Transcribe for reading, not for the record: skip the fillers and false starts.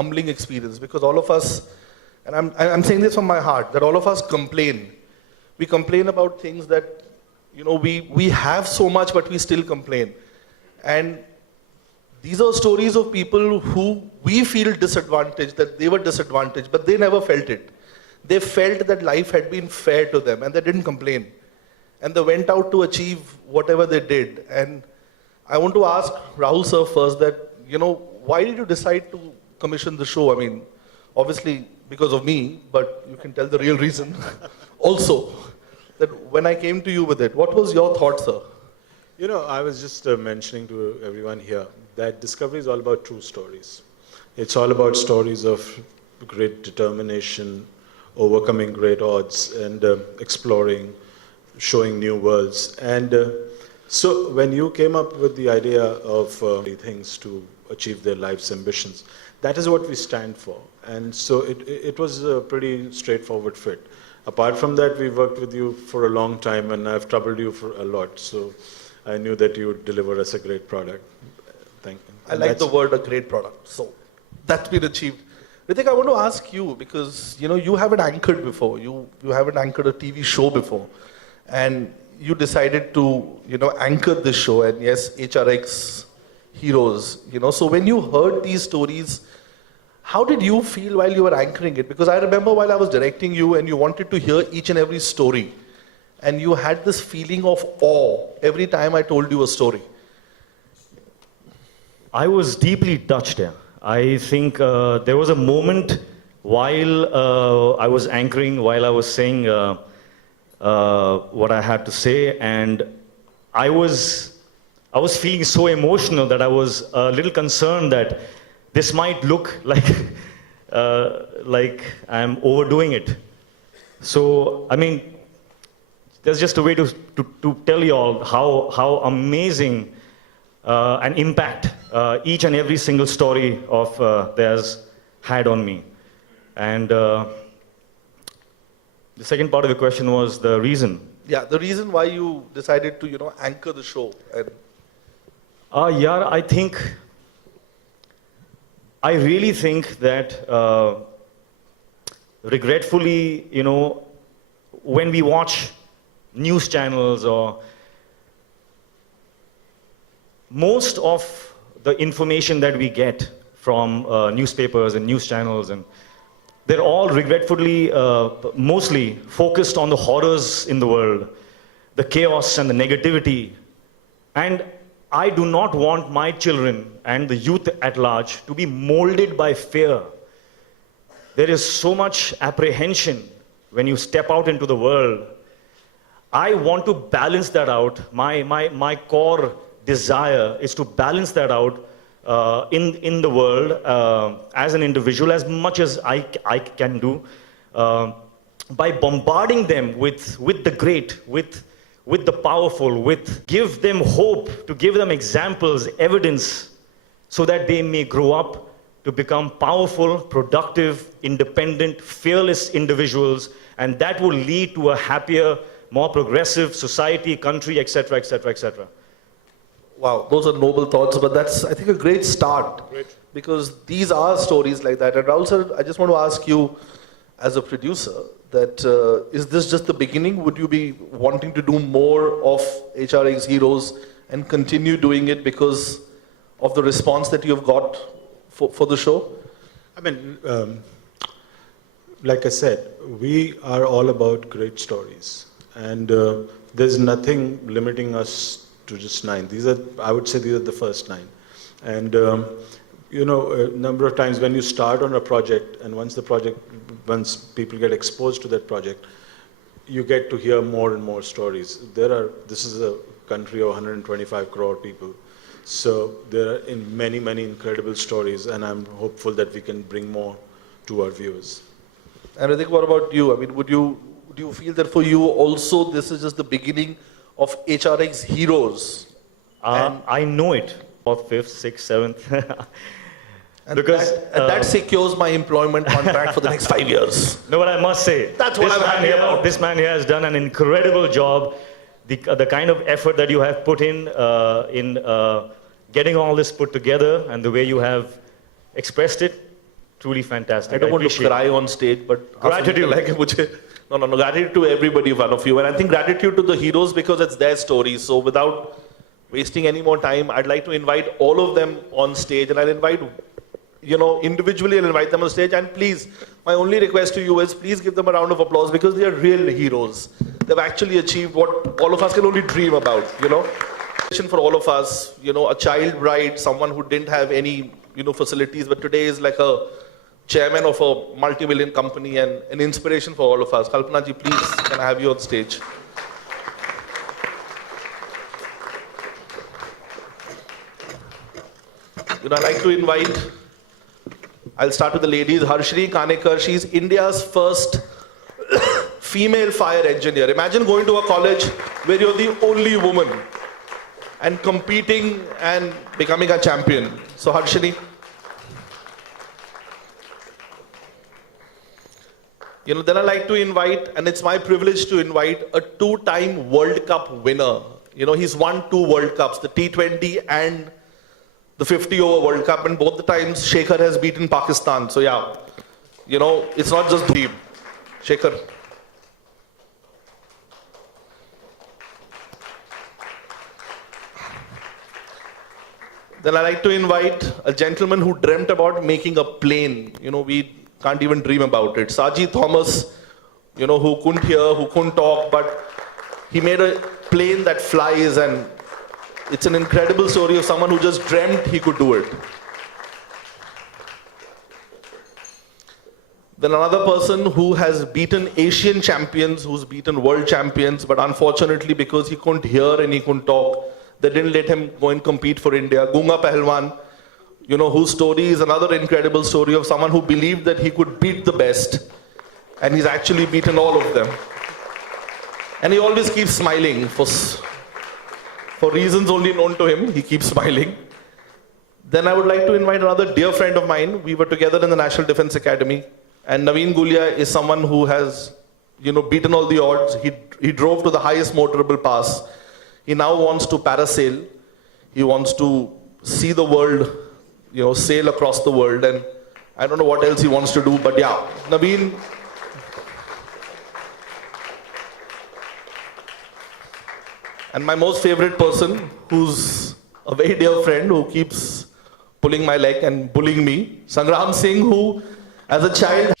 humbling experience because all of us, and I'm saying this from my heart, that all of us complain. We complain about things that, we have so much, but we still complain. And these are stories of people who we feel disadvantaged, that they were disadvantaged, but they never felt it. They felt that life had been fair to them and they didn't complain. And they went out to achieve whatever they did. And I want to ask Rahul sir first that, why did you decide to commission the show? I mean, obviously because of me, but you can tell the real reason also. That when I came to you with it, what was your thought, sir? I was just mentioning to everyone here that Discovery is all about true stories. It's all about stories of great determination, overcoming great odds, and exploring, showing new worlds. And so when you came up with the idea of things to achieve their life's ambitions, that is what we stand for. And so it was a pretty straightforward fit. Apart from that, we worked with you for a long time, and I've troubled you for a lot. So I knew that you would deliver us a great product. Thank you. I like the word, a great product. So that's been achieved. Ritik, I want to ask you, because you haven't anchored before. You haven't anchored a TV show before. And you decided to, anchor this show. And yes, HRX Heroes. So when you heard these stories, how did you feel while you were anchoring it? Because I remember while I was directing you and you wanted to hear each and every story. And you had this feeling of awe every time I told you a story. I was deeply touched there. I think there was a moment while I was anchoring, while I was saying what I had to say, and I was feeling so emotional that I was a little concerned that this might look like I'm overdoing it. So, I mean, there's just a way to tell you all how amazing an impact each and every single story of theirs had on me. And the second part of the question was the reason. Yeah, the reason why you decided to, anchor the show. Yeah, I really think that regretfully, when we watch news channels or most of the information that we get from newspapers and news channels, and they're all regretfully mostly focused on the horrors in the world, the chaos and the negativity. And I do not want my children and the youth at large to be molded by fear. There is so much apprehension when you step out into the world. I want to balance that out. My core desire is to balance that out in the world as an individual as much as I can do by bombarding them with the great, with the powerful, give them hope, to give them examples, evidence, so that they may grow up to become powerful, productive, independent, fearless individuals, and that will lead to a happier, more progressive society, country, etc., etc., etc. Wow, those are noble thoughts, but that's, I think, a great start. Great. Because these are stories like that. And Rahul sir, I just want to ask you, as a producer, that is this just the beginning? Would you be wanting to do more of HRX Heroes and continue doing it because of the response that you've got for the show? I mean, like I said, we are all about great stories. And there's nothing limiting us to just 9. I would say these are the first 9. And a number of times when you start on a project, and once people get exposed to that project, you get to hear more and more stories. This is a country of 125 crore people. So there are many, many incredible stories, and I'm hopeful that we can bring more to our viewers. And I think, what about you? I mean, would you feel that for you also this is just the beginning of HRX Heroes? I know it. For 5th, 6th, 7th. And because that secures my employment contract for the next 5 years. No, but I must say, That's what I'm happy about. This man here has done an incredible job. The kind of effort that you have put in getting all this put together, and the way you have expressed it, truly fantastic. I don't want to appreciate cry on stage, but Gratitude. No, gratitude to everybody, one of you. And I think gratitude to the heroes because it's their stories. So without wasting any more time, I'd like to invite all of them on stage. And I'll invite, individually I'll invite them on stage. And please, my only request to you is please give them a round of applause because they are real heroes. They've actually achieved what all of us can only dream about, For all of us, a child bride, someone who didn't have any, facilities, but today is like a chairman of a multi-million company and an inspiration for all of us. Kalpana ji, please, can I have you on stage? I'd like to invite, I'll start with the ladies, Harshri Kanekar. She's India's first female fire engineer. Imagine going to a college where you're the only woman and competing and becoming a champion. So Harshri. Then I like to invite, and it's my privilege to invite, a two-time World Cup winner. He's won 2 World Cups, the T20 and the 50-over World Cup, and both the times Shekhar has beaten Pakistan. So yeah, it's not just the team. Shekhar. Then I like to invite a gentleman who dreamt about making a plane. We can't even dream about it. Saji Thomas, who couldn't hear, who couldn't talk, but he made a plane that flies, and it's an incredible story of someone who just dreamt he could do it. Then another person who has beaten Asian champions, who's beaten world champions, but unfortunately because he couldn't hear and he couldn't talk, they didn't let him go and compete for India. Gunga Pahalwan, whose story is another incredible story of someone who believed that he could beat the best, and he's actually beaten all of them. And he always keeps smiling. For reasons only known to him, he keeps smiling. Then I would like to invite another dear friend of mine. We were together in the National Defense Academy, and Naveen Gulia is someone who has, beaten all the odds. He drove to the highest motorable pass. He now wants to parasail. He wants to see the world, sail across the world, and I don't know what else he wants to do, but yeah, Naveen. And my most favorite person, who's a very dear friend, who keeps pulling my leg and bullying me, Sangram Singh, who as a child